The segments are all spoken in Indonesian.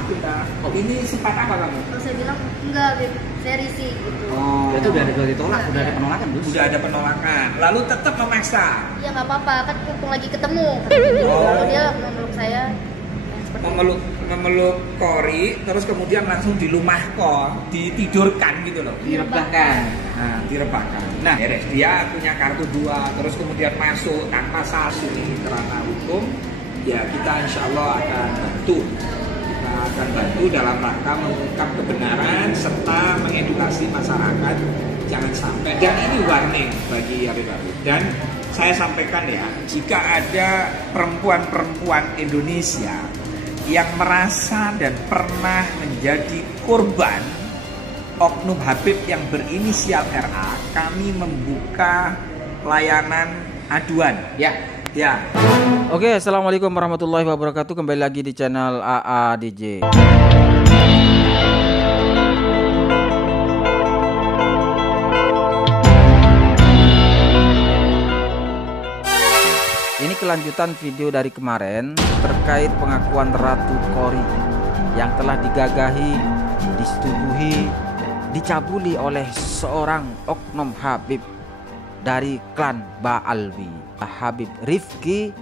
aku dah. Oh, ini sempat apa kamu? Terus saya bilang enggak, Beb, saya risih gitu. Oh, itu udah ditolak, Iya, udah ada iya. penolakan, Bos. udah ada penolakan. Lalu tetap memaksa. Ya nggak apa-apa, kan mumpung lagi ketemu katanya gitu. Oh. Lalu dia memeluk saya seperti Memeluk Kori, terus kemudian langsung dilumahkan, ditidurkan gitu loh. Direbahkan. Nah, direbahkan. Nah, beres. Dia punya kartu 2, terus kemudian masuk tanpa satu ini kerana hukum. Ya, kita insya Allah akan bantu. Kita akan bantu dalam rangka mengungkap kebenaran serta mengedukasi masyarakat. Jangan sampai. Dan ini warning bagi Habib. Dan saya sampaikan ya, jika ada perempuan-perempuan Indonesia yang merasa dan pernah menjadi korban oknum Habib yang berinisial RA, kami membuka layanan aduan. Ya. Oke, assalamualaikum warahmatullahi wabarakatuh. Kembali lagi di channel AA DJ. Ini kelanjutan video dari kemarin terkait pengakuan Ratu Kori yang telah digagahi, disetubuhi, dicabuli oleh seorang oknum Habib dari klan Ba'alwi, Habib Rifki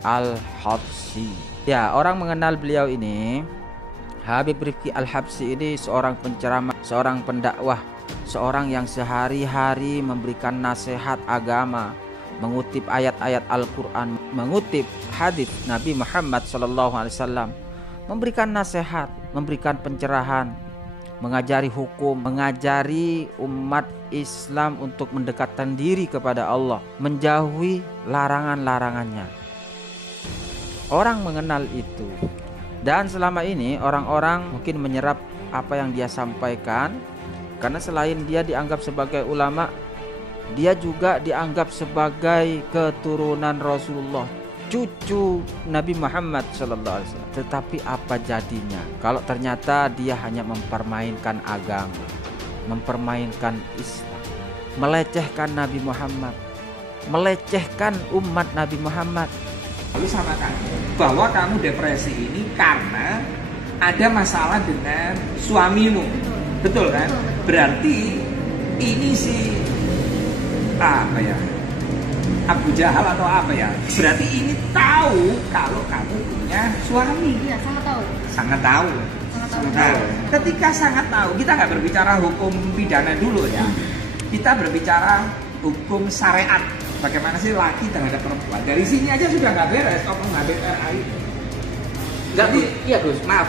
Al-Habsyi. Ya, orang mengenal beliau ini. Habib Rifki Al-Habsyi ini seorang penceramah, seorang pendakwah, seorang yang sehari-hari memberikan nasihat agama, mengutip ayat-ayat Al-Quran, mengutip hadis Nabi Muhammad SAW, memberikan nasihat, memberikan pencerahan, mengajari hukum, mengajari umat Islam untuk mendekatkan diri kepada Allah, menjauhi larangan-larangannya. Orang mengenal itu, dan selama ini orang-orang mungkin menyerap apa yang dia sampaikan, karena selain dia dianggap sebagai ulama, dia juga dianggap sebagai keturunan Rasulullah, cucu Nabi Muhammad SAW. Tetapi apa jadinya kalau ternyata dia hanya mempermainkan agama, mempermainkan Islam, melecehkan Nabi Muhammad, melecehkan umat Nabi Muhammad. Lalu samakan bahwa kamu depresi ini karena ada masalah dengan suamimu. Betul kan? Berarti ini si apa ya, Abu Jahal atau apa ya, berarti ini tahu kalau kamu punya suami. Iya, sangat tahu. Sangat tahu. Sangat tahu. Nah, ketika sangat tahu, kita nggak berbicara hukum pidana dulu ya, kita berbicara hukum syariat. Bagaimana sih laki terhadap perempuan? Dari sini aja sudah nggak beres oknum Habib RA itu. Jadi, iya Gus, maaf.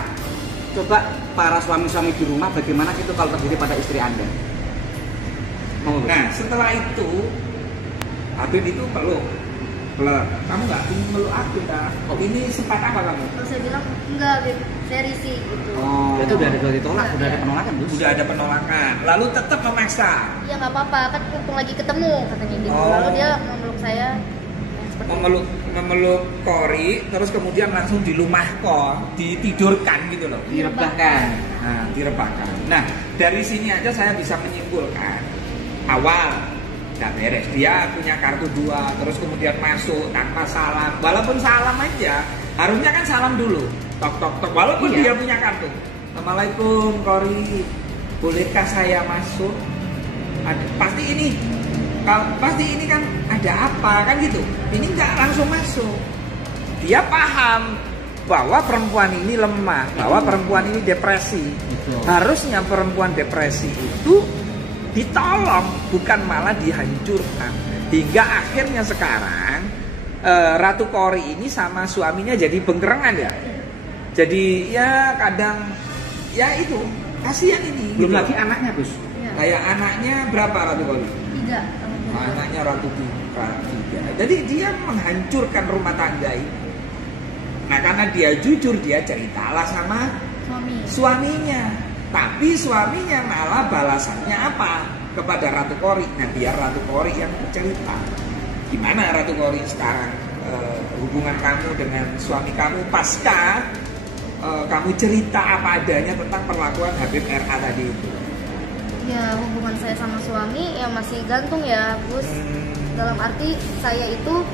Coba para suami-suami di rumah, bagaimana itu kalau terjadi pada istri Anda? Nah, setelah itu Habib itu peluk. Kamu nggak ingin meluk aku dah. Oh, ini sempat apa kamu? Terus saya bilang enggak, Beb, saya risih gitu. Oh, itu udah ditolak, Iya, udah ada iya. penolakan, Bos. udah ada penolakan. Lalu tetap memaksa. Ya nggak apa-apa, kan mumpung lagi ketemu katanya gitu. Oh. Lalu dia memeluk saya seperti Memeluk Kori, terus kemudian langsung dilumahkan, ditidurkan gitu loh. Direbahkan. Nah, direbahkan. Nah, dari sini aja saya bisa menyimpulkan awal nggak beres. Dia punya kartu 2, terus kemudian masuk tanpa salam. Walaupun salam aja, harusnya kan salam dulu. Tok tok tok. Walaupun Iya. dia punya kartu. Assalamualaikum Kori, bolehkah saya masuk? Pasti ini kan ada apa kan gitu. Ini nggak langsung masuk. Dia paham bahwa perempuan ini lemah, bahwa perempuan ini depresi. Betul. Harusnya perempuan depresi itu ditolong, bukan malah dihancurkan. Hingga akhirnya sekarang Ratu Kori ini sama suaminya jadi bengkerengan ya. Jadi ya kadang ya itu kasihan ini. Belum gitu. lagi anaknya, Gus. Iya. Kayak anaknya berapa Ratu Kori? 3. Anaknya Ratu Tiga. Jadi dia menghancurkan rumah tangga ini. Nah, karena dia jujur, dia ceritalah sama suaminya. Tapi suaminya malah balasannya apa kepada Ratu Kori? Nah, biar Ratu Kori yang bercerita. Gimana Ratu Kori sekarang hubungan kamu dengan suami kamu pasca kamu cerita apa adanya tentang perlakuan Habib RA tadi itu? Ya, hubungan saya sama suami ya masih gantung ya, Gus. Dalam arti saya itu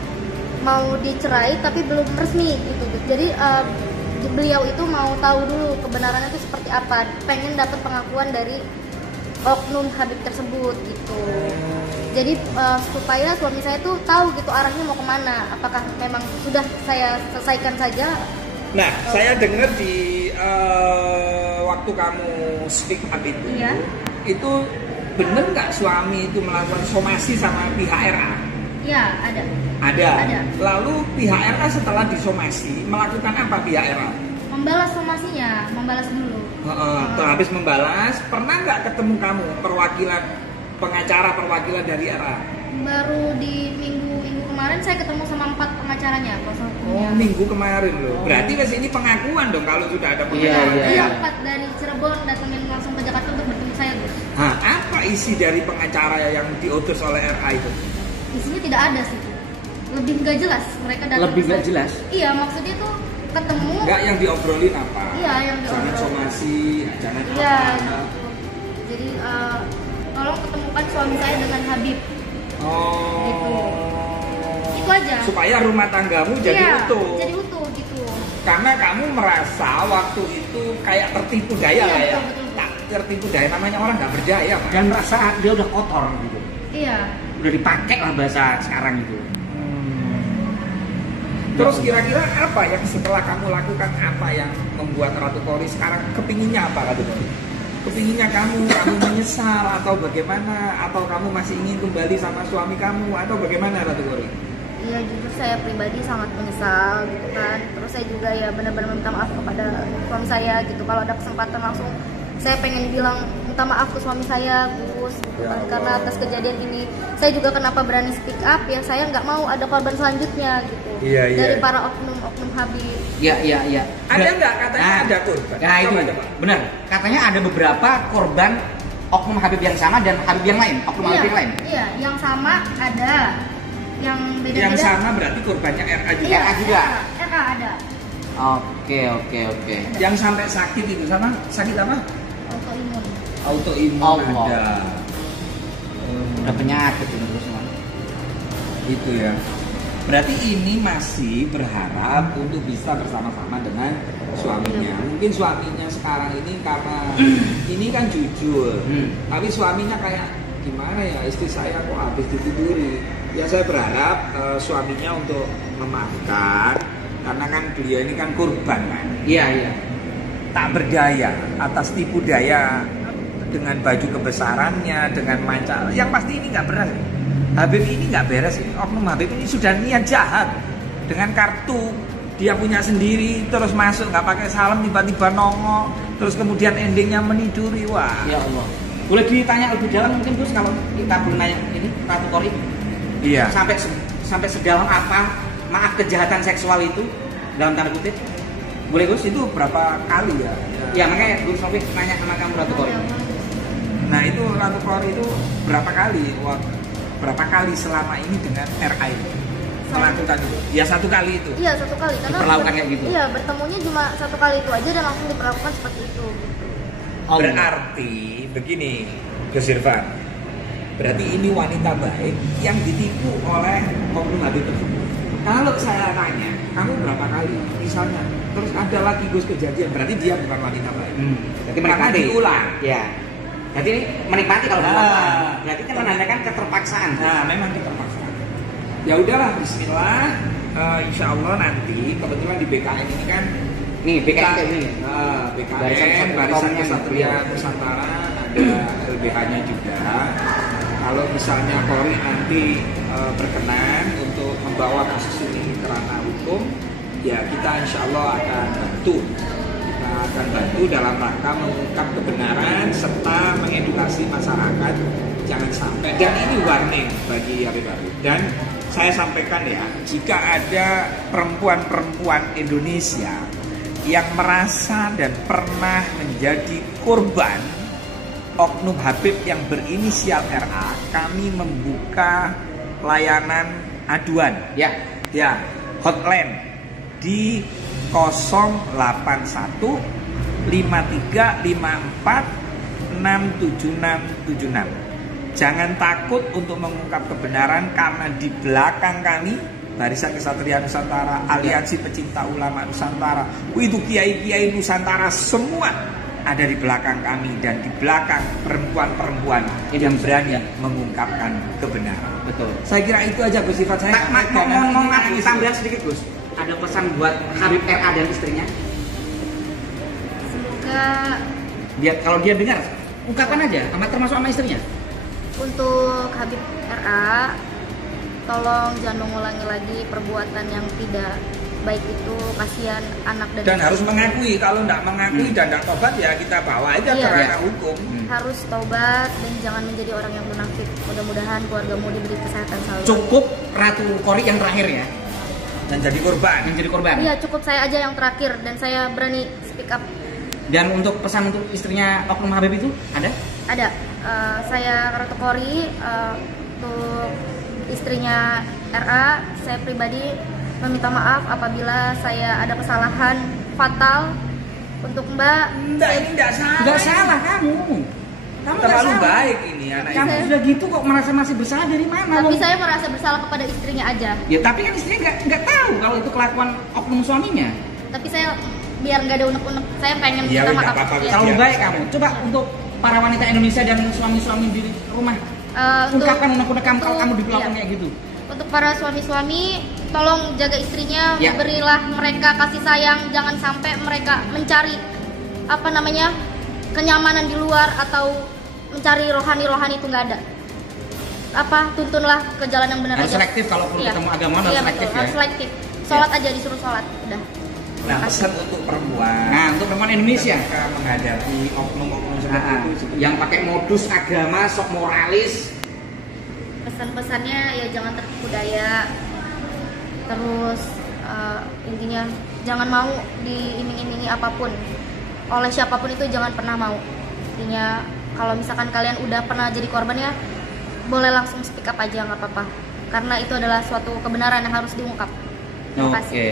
mau dicerai tapi belum resmi gitu. Jadi beliau itu mau tahu dulu kebenarannya itu seperti apa, pengen dapat pengakuan dari oknum Habib tersebut gitu. Jadi supaya suami saya tuh tahu gitu arahnya mau kemana, apakah memang sudah saya selesaikan saja. Nah, saya dengar di waktu kamu speak up itu, Iya. itu bener nggak suami itu melakukan somasi sama pihak RA? Iya, ada. Ada. Lalu pihak RA setelah disomasi melakukan apa pihak RA? Membalas somasinya, membalas dulu. Habis membalas, pernah nggak ketemu kamu pengacara perwakilan dari RA? Baru di minggu kemarin saya ketemu sama 4 pengacaranya, kuasa hukumnya. Oh, minggu kemarin loh. Berarti mas ini pengakuan dong kalau sudah ada pengacara. Iya. 4 dari Cirebon datangin langsung ke Jakarta untuk bertemu saya, Gus. Nah, apa isi dari pengacara yang diutus oleh RA itu? Isinya tidak ada sih. Lebih nggak jelas mereka datang. Lebih ke nggak saya. jelas? Iya, maksudnya tuh ketemu. Enggak, yang diobrolin apa? Iya, yang Jangan diobrolin. somasi, jangan Iya. apa. Jadi tolong ketemukan suami saya dengan Habib. Oh. Gitu. Itu aja. Supaya rumah tanggamu jadi Iya, utuh. jadi utuh gitu. Karena kamu merasa waktu itu kayak tertipu daya Iya, lah ya. betul. Tak tertipu daya, namanya orang nggak berdaya, Mas. Dan merasa dia udah kotor gitu. Iya. Udah dipakai lah bahasa sekarang itu. Terus kira-kira apa yang setelah kamu lakukan, apa yang membuat Ratu Kori sekarang kepinginnya apa, Ratu Kori? Kepinginnya kamu menyesal atau bagaimana? Atau kamu masih ingin kembali sama suami kamu atau bagaimana, Ratu Kori? Iya, jujur saya pribadi sangat menyesal gitu kan. Terus saya juga ya benar-benar minta maaf kepada suami saya gitu. Kalau ada kesempatan langsung saya pengen bilang minta maaf ke suami saya, Gus, gitu kan. Karena atas kejadian ini saya juga kenapa berani speak up ya, saya nggak mau ada korban selanjutnya gitu. Iya. Dari para oknum Habib. Iya. Ada nggak katanya ada korban? Nah itu Coba. benar. Katanya ada beberapa korban oknum Habib yang sama dan Habib yang lain, oknum Habib yang lain. Iya, yang sama ada, yang beda-beda. Yang sama berarti korbannya RA juga. Iya, RA juga. RA ada. Oke. Yang sampai sakit itu sama sakit apa? Autoimun. Autoimun Allah. ada. Udah penyakit itu terus semua. Itu ya. Berarti ini masih berharap untuk bisa bersama-sama dengan suaminya. Mungkin suaminya sekarang ini karena ini kan jujur, tapi suaminya kayak gimana ya, istri saya kok habis ditiduri. Ya saya berharap suaminya untuk memaafkan, karena kan beliau ini kan korban kan. Iya. Tak berdaya atas tipu daya dengan baju kebesarannya, dengan manca. Yang pasti ini nggak beres. Habib ini nggak beres. Oknum Habib ini sudah niat jahat dengan kartu dia punya sendiri, terus masuk nggak pakai salam, tiba-tiba nongol, terus kemudian endingnya meniduri. Wah. Ya Allah. Boleh ditanya lebih dalam mungkin Gus kalau kita belum nanya ini Ratu Kori? Iya. Sampai sedalam apa maaf kejahatan seksual itu dalam tanda kutip? Boleh Gus? Itu berapa kali ya? Ya makanya Gus Sofi nanya sama kamu Ratu Kori. Nah itu Ratu Kori itu berapa kali selama ini dengan RA itu melakukan itu? Ya satu kali itu. Iya, satu kali karena Diperlakukan kayak gitu? Iya, bertemunya cuma satu kali itu aja dan langsung diperlakukan seperti itu gitu. Berarti begini, Gus Irfan. Berarti ini wanita baik yang ditipu oleh oknum Habib tersebut. Kalau saya tanya, kamu berapa kali? Misalnya, terus ada lagi Gus kejadian, berarti dia bukan wanita baik. Jadi Karena menikmati. diulang. Ya. Jadi ini menikmati kalau dilakukan. Berarti kan menandakan keterpaksaan. Nah, memang terpaksa. Ya udahlah, Bismillah. Insya Allah nanti kebetulan di BKN ini kan Nih BKN ini. BKN Barisan Kesatria Nusantara, ada LBH-nya juga. Kalau misalnya Kori nanti berkenan untuk membawa kasus ini ke ranah hukum, ya kita insya Allah akan bantu. Kita akan bantu dalam rangka mengungkap kebenaran serta mengedukasi masyarakat jangan sampai. Dan ini warning bagi Habib. Dan saya sampaikan ya, jika ada perempuan-perempuan Indonesia yang merasa dan pernah menjadi korban oknum Habib yang berinisial RA, kami membuka layanan aduan Ya. hotline di 081 5354 67676. Jangan takut untuk mengungkap kebenaran karena di belakang kami Barisan Kesatria Nusantara, Aliansi Pecinta Ulama Nusantara, itu kiai-kiai Nusantara semua ada di belakang kami dan di belakang perempuan-perempuan yang berani mengungkapkan kebenaran. Betul. Saya kira itu aja Gus sifat saya. Ngomong tambahan sedikit Gus. Ada pesan buat Habib RA dan istrinya? Semoga Kalau dia dengar, ungkapkan aja, termasuk sama istrinya. untuk Habib RA, tolong jangan mengulangi lagi perbuatan yang tidak baik itu, kasihan anak Dan harus mengakui, kalau tidak mengakui dan tidak tobat ya kita bawa aja ke ranah hukum. Harus taubat dan jangan menjadi orang yang munafik. Mudah-mudahan keluargamu diberi kesehatan selalu. Cukup Ratu Kori yang terakhir ya. Dan jadi korban. Iya, cukup saya aja yang terakhir dan saya berani speak up. Dan untuk pesan untuk istrinya Oknum Habib itu ada? Ada. Saya Ratu Kori, untuk istrinya RA, saya pribadi meminta maaf apabila saya ada kesalahan fatal untuk Mbak. Ini tidak salah. Enggak salah kamu. Kamu Terlalu salah. baik ini anak Kamu ini. sudah gitu kok merasa masih bersalah dari mana? Tapi saya merasa bersalah kepada istrinya aja. Ya tapi kan istrinya nggak tahu kalau itu kelakuan oknum suaminya. Tapi saya biar nggak ada unek-unek, saya pengen Iya, minta nggak maaf. apa-apa, Ya. Terlalu Iya, baik bisa. kamu. Coba untuk para wanita Indonesia dan suami-suami di rumah, ungkapkan unek-unek kamu kalau kamu diperlakukan kayak gitu. Untuk para suami-suami, tolong jaga istrinya, Ya. berilah mereka kasih sayang, jangan sampai mereka mencari kenyamanan di luar atau mencari rohani itu nggak ada. Tuntunlah ke jalan yang benar Harus aja. selektif kalaupun Iya. ketemu agama harus Iya, selektif betul, ya. harus selektif. Sholat aja disuruh sholat, udah. Nah, pesan untuk perempuan. Nah, untuk perempuan Indonesia ketika menghadapi oknum-oknum seperti itu, yang pakai modus agama sok moralis, Pesan-pesannya ya jangan tertipu daya. Terus intinya jangan mau diiming-imingi apapun oleh siapapun, itu jangan pernah mau. Intinya kalau misalkan kalian udah pernah jadi korban ya boleh langsung speak up aja, nggak apa-apa, karena itu adalah suatu kebenaran yang harus diungkap. Terima kasih. Oke.